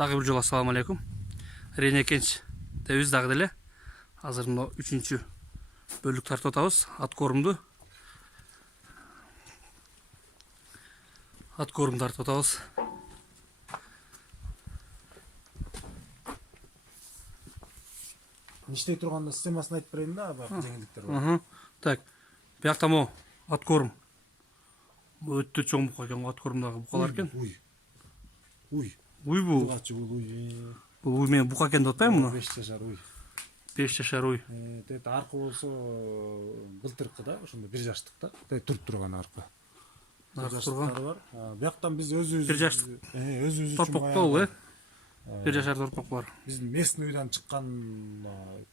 Дагы бир жолу ассаламу алейкум. Рене Кенч дебиз дагы деле. Азыр мына 3-чү бөлүк тартып атабыз. Ат корумду тартып атабыз. Иштей турганда системасын айтып берейин да, баягы жеңилдиктер бар. Так. Биякта мо ат корум. Өтө чоң бука экен, ат корумдагы букалар экен. Уй. Уй бу. Бул уй мен бука экен деп атпаймынбы муну? 5 жашар уй. 5 жашар уй. Тет аркы болсо былтыркы да, ошондо 1 жаштык да. Тет туруп турган аркы. Жаштыктары бар. Бияктан биз өзүбүз 1 жаштык. Өзүбүз торпок болбу, 1 жашар торпок бар. Биздин местный үйдөн чыккан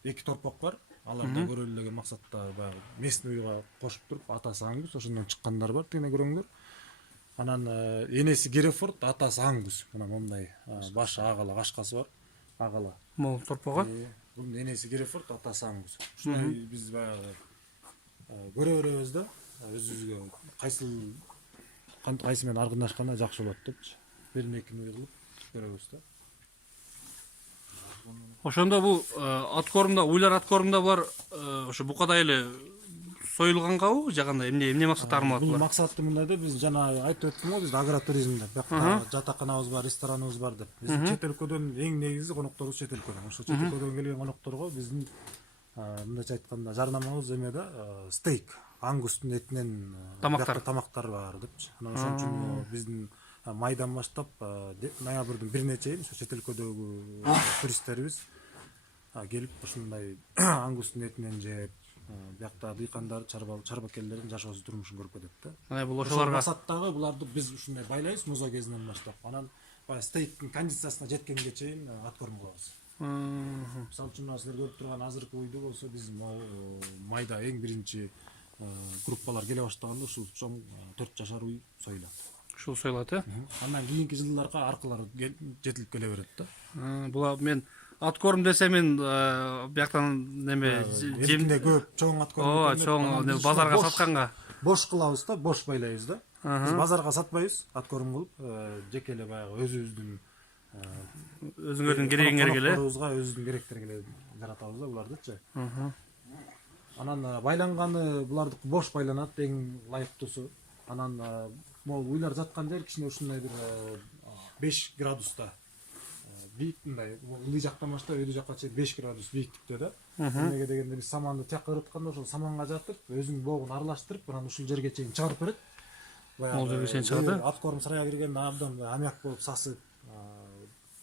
2 торпок бар. Аларда көрөлү деген максатта баягы местный үйгө кошуп туруп, атасы Аңгус, ошондон чыккандар бар, тигине көрөңдөр. Анан энеси Герефорд, атасы Аңгус. Мына мондай башы агала, кашкасы бар. Агала. Мол торпого. Бунун энеси Герефорд, атасы Аңгус. Ушуну биз баягы көрө беребиз да, өзүбүзгө кайсы менен аргынашканда жакшы болот депчи. Бирин-экини уйгулуп көрөбүз да. Ошондо бул ат корумда, уйлар ат корумда булар ошо букадай эле союлгангабы, же кандай, эмне максатта армалат Бул булар? максаты мындай да, биз жана айтып өттүм го, биз агротуризмде бакта жатаканабыз бар, рестораныбыз бар деп. Биздин чет өлкөдөн эң негизи конокторубуз чет өлкөдөн. Ошо чет өлкөдөн келген конокторго биздин мындайча айтканда жарнамабыз эме да, стейк, аңгустун этинен тамактар бар депчи. Анан ошон үчүн биздин майдан баштап ноябрдын 1-ине чейин ошо чет өлкөдөгү туристтерибиз келип ушундай аңгустун этинен жеп, биякта дыйкандар, чарбакерлердин жашоосу турмушун көрүп кетет да. Бул ошолорго максаттагы буларды биз ушундай байлайбыз музо кезинен баштап. Анан баягы стейктин кондициясына жеткенге чейин ат корум кылабыз. Мисалы үчүн силер көрүп турган азыркы уйду болсо биз майда эң биринчи группалар келе баштаганда ушул чоң 4 жашар уй союлат. ушул союлат, Андан кийинки жылдарга аркылар жетилип келе берет да. Була мен ат корум десе мен бияктан неме жемде көп чоң ат корум. Чоң базарга сатканга. Бош кылабыз да, бош байлайбыз да. Биз базарга сатпайбыз, ат корум кылып, жеке эле баягы өзүбүздүн өзүңөрдүн керегиңерге эле. Өзүбүздүн керектерге жаратабыз да булардычы. Анан байланганы буларды бош байланат, эң ылайыктуусу. Анан могул уйлар жаткан жер кичине ушундай бир 5 градуста бийик, мындай ылдый жактан баштап өйдө жакка чейин 5 градус бийиктикте да. Эмнеге дегенде биз саманды тияка ырытканда ошол саманга жатып, өзүнүн боогун аралаштырып, анан ушул жерге чейин чыгарып берет. Могул жерге чейин чыгат. Ат корум сарайга киргенде абдан аммиак болуп сасып,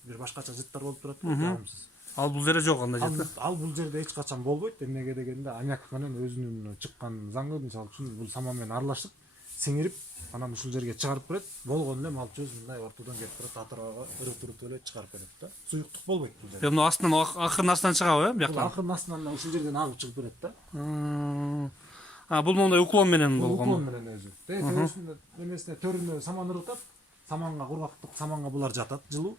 бир башкача жыттар болуп турат, жагымсыз. Ал бул жерде жок андай жыт. Ал бул жерде эч качан болбойт. Эмнеге дегенде аммиак менен өзүнүн чыккан заңы, мисалы үчүн бул саман менен аралашып, сиңирип, анан ушул жерге чыгарып берет. Болгону эле малчыбыз мындай ортодон кетип турат, атырага ырып эле чыгарып берет да. Суюктук болбойт бул жерде. Муну астынан, акырын астынан чыгабы, бияктан? Акырын астынан ушул жерден агып чыгып берет да. Бул мондай уклон менен болгон. Уклон менен өзү. Эмесине төрүнө саман ырытат. Саманга кургактык, саманга булар жатат, жылуу.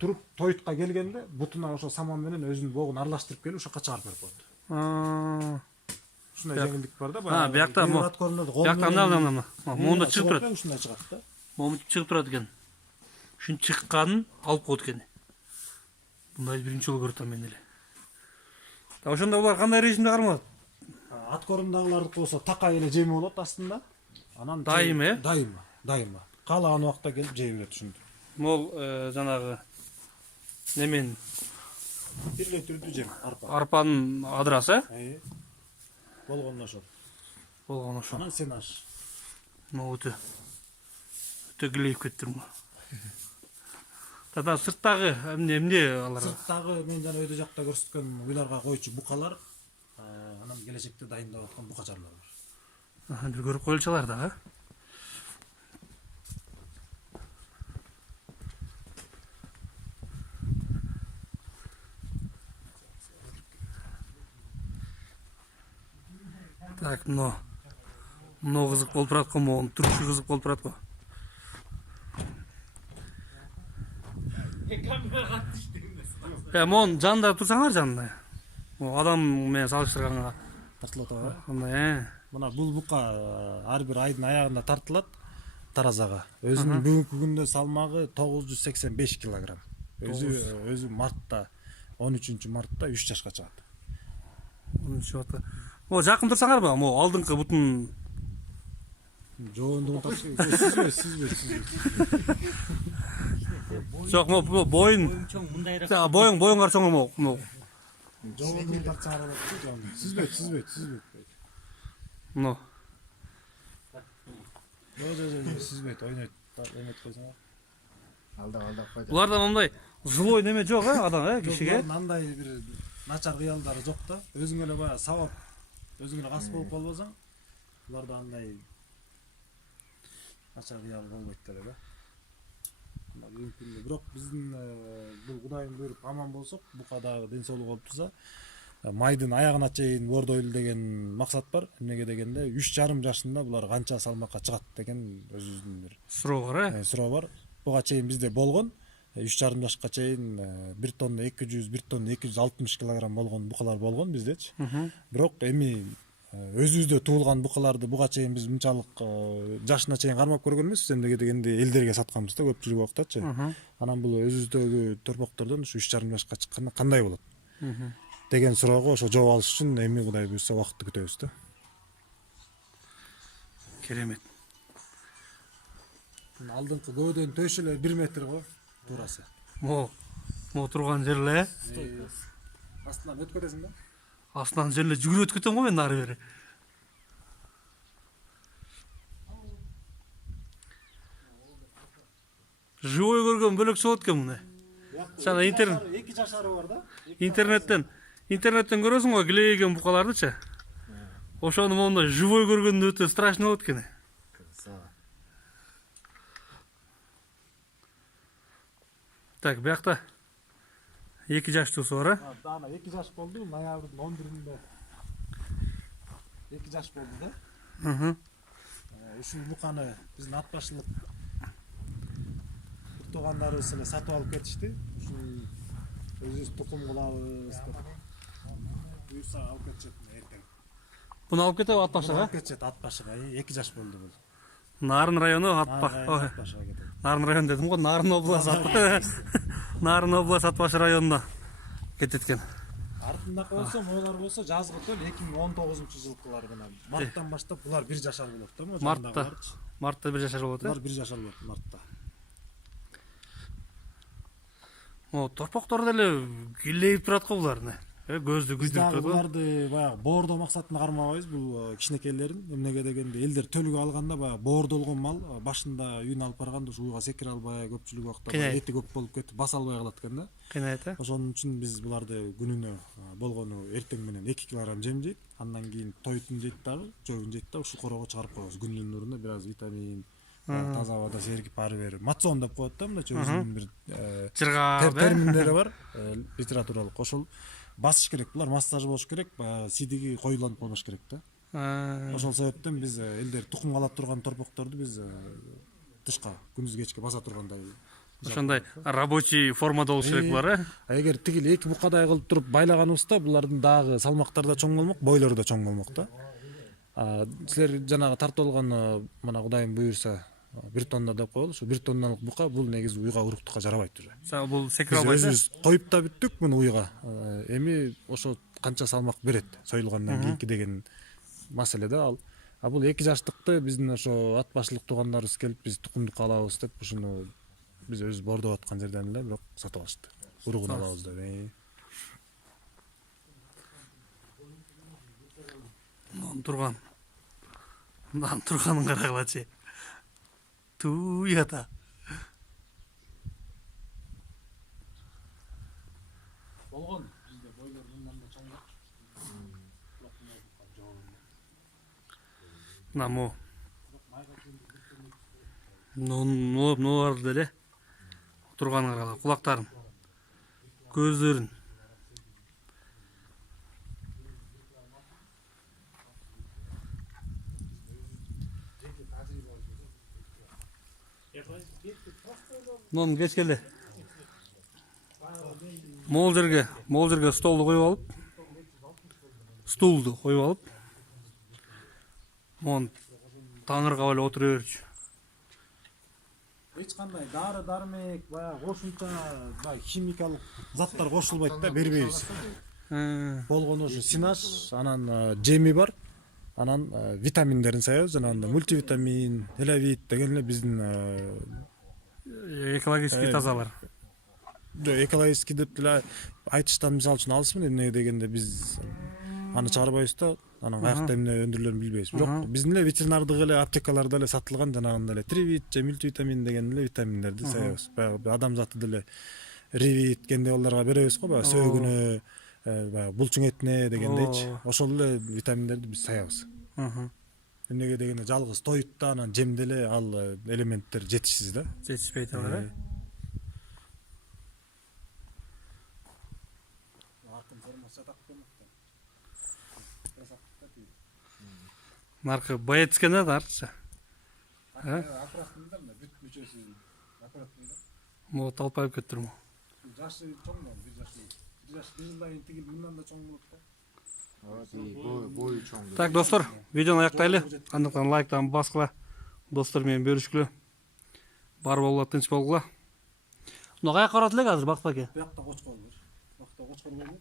Туруп тойтка келгенде бутуна ошо саман менен өзүнүн боогун аралаштырып келип ошо жакка чыгарып берип коет. Ушундай жеңилдик бар да, баягы. Биякта монда чыгып турат. Ушундай чыгат да. Монда чыгып турат экен. Ушун чыкканын алып коет экен. Мындай биринчи жолу көрүп атам мен эле. Ошондо булар кандай режимде кармалат? Ат корумдагылардыкы болсо такай эле жеми болот астында. Анан Дайыма, Дайыма. Каалаган убакта келип жей берет ушинтип. Мол жанагы немен Бир эле түрдүү жем, арпа. Арпанын адрасы? Болгону ошол. Болгону ошол. Анан сенаж. Өтө гилейип кеттирм. Тада сырттагы эмне алар? Сырттагы мен жана өйдө жакта көрсөткөн уйларга койчу букалар, анан келечекте дайындап аткан букачарлар бар. Бир көрүп коелчулар дагы. Так, но кызык болуп турат го, могу турушу кызык болуп турат го. Мон жанында турсаңар жанында. Адам менен салыштырганга Тартылып атабы. Мындай, Мына бул бука ар бир айдын аягында тартылат. таразага. Өзүнүн бүгүнкү күндө салмагы 985 килограмм. Өзү мартта 13 мартта 3 жашка чыгат. О, жакын турсаңарбы? Могу алдыңкы бутун Жоондугун тапшы. Сүзбөйт. жок, могу боюн. чоң мындайраак. Боюңар чоң могу. Жоондугун тартсаңар болот. Сүзбөйт. Мына. Сүзбөйт, ойнойт койсоңор. Алдап койду. Буларда мындай жылой неме жок, адам, кишиге. Мындай бир начар кыялдары жок да. Өзүң эле баягы сабап, өзүң эле кас болуп калбасаң, буларда андай начар кыял болбойт деле да. Бирок биздин бул Кудайым буйруп аман болсок, бука дагы ден соолугу болуп турса, майдын аягына чейин бордойлу деген максат бар. Эмнеге дегенде 3,5 жашында булар канча салмакка чыгат деген өзүбүздүн бир Суроо бар, суроо бар. Буга чейин бизде болгон 3,5 жашка чейин 1 тонна 200, 1 тонна 260 килограмм болгон букалар болгон биздечи. Бирок эми өзүбүздө туулган букаларды буга чейин биз мынчалык жашына чейин кармап көргөн эмеспиз. Эмнеге дегенде элдерге сатканбыз да көпчүлүк убактачы. Анан бул өзүбүздөгү торпоктордон ушу 3,5 жашка чыкканда кандай болот деген суроого ошо жооп алыш үчүн эми Кудай буйрса убакытты күтөбүз да. Керемет. Алдыңкы көөдөн төш эле 1 метр го туурасы. Могу турган жер эле. Астынан өткөрөсүң да. Астынан жер эле жүгүрүп өткөтөм го мен ары бери. Живой көргөн бөлөкчө болот экен мына. Жана 2 жашары бар да. интернеттен көрөсүң го килейген букалардычы. Ошону монда живой көргөндө өтө страшно болот экен. Так, биякта 2 жаштуусу бар, Ана 2 жаш болду, ноябрдын 11-inde 2 жаш болду да. Ушул буканы биздин ат башылык туугандарыбыз эле сатып алып кетишти. Ушул өзүбүз тукум кылабыз деп. Буйрса алып кетишет эртең. Буну алып кетеби ат башыга? Алып кетишет ат башыга. 2 жаш болду бул. Нарын району Ат башыга кетет. Нарын район дедим го, Нарын областы Нарын областы ат башы районуна кетет экен. Артындаки болсо, могулар болсо жазгы төл 2019-жылкылар гана. Марттан баштап булар 1 жашар болот да. Мартта 1 жашар болот. Булар 1 жашар болот мартта. Торпоктор деле килейип турат го булар. Көздү күйдүрүп турат. Буларды баягы боордоо максатында кармабайбыз. Бул кичинекейлерин эмнеге дегенде элдер төлгө алганда баягы боордолгон мал башында үйүнө алып барганда ушу уйга секире албай, көпчүлүк убакта эти көп болуп кетип баса албай калат экен да. Кенет. Ошон үчүн биз буларды күнүнө болгону эртең менен 2 килограмм жем жейт. Андан кийин тойтун жейт дагы, жөгүн жейт да, ушул корого чыгарып коебуз. Күндүн нурунда бир аз витамин, таза абада сергип ары бери. Мацион деп коет да, мындайча өзүнүн бир терминдери бар, литературалык. Ошол басыш керек. Булар массаж болуш керек, сидиги коюланып калбаш керек да. Ошол себептен биз элдер тукум кала турган торпокторду биз тышка күндүз кечке баса тургандай. Ошондой рабочий формада болуш керек булар, Эгер тигил 2 букадай кылып туруп байлаганыбызда булардын дагы салмактары да чоң болмок, бойлору да чоң болмок да. Силер жанагы тартып алган мына Кудайым буйрса 1 тонна деп коелу. Ушу 1 тонналык бука бул негизи уйга уруктукка жарабайт уже. Бул секире албайт. Өзүбүз коюп да бүттүк муну уйга. Эми ошо канча салмак берет союлгандан кийинки деген маселе да ал. Бул 2 жаштыкты биздин ошо ат башылык туугандарыбыз келип биз тукумдукка алабыз деп ушуну биз өзүбүз боордоп аткан жерден эле бирок сатып алышты. Уругун алабыз деп. Турганын карагылачы. Туята. Болгон бизде бойлор мындан да чоң. Намо. Нолар деле. Турганын карагыла, кулактарын, көздөрүн. Нон кеч келди. Могул жерге столду коюп алып, стулду коюп алып, мон таңыркап эле отура берчү. эч кандай дары дармек баягы кошумча баягы химикалык заттар кошулбайт да, бербейбиз. Болгону ушу синаш, анан жеми бар. Анан витаминдерин саябыз, жанагындай мультивитамин, элевит деген эле биздин экологический тазалар. экологический деп деле айтыштан мисалы үчүн алысмын, эмне дегенде биз аны чыгарбайбыз да, анан каякта эмне өндүрүлөрүн билбейбиз. Бирок биздин эле ветеринардык эле аптекаларда эле сатылган жанагындай эле тривит же мультивитамин деген эле витаминдерди саябыз. Баягы адам заты деле ривит кенделерге беребиз го, баягы сөөгүнө, баягы булчуң этине дегендейчи. Ошол эле витаминдерди биз саябыз. Эмнеге дегенде жалгыз тоютта анан жемде эле ал элементтер жетишсиз да. Жетишпейт алар. Наркы боец экен да арча. Аппараттын бүт мүчөсү аппараттын Могут алпайып кетирмо. жашы чоң да, бир жаш жылдан тигил мындан да чоң болот да. Бою чоң. Так, достор, видеону аяктайлы. Андыктан лайктан баскыла. Достор менен бөлүшкүлө. Бар болгула, тынч болгула. Мына каяка барат элек азыр Бактыбек аке? Буякта кочкор бар. Бакта кочкор болбойт.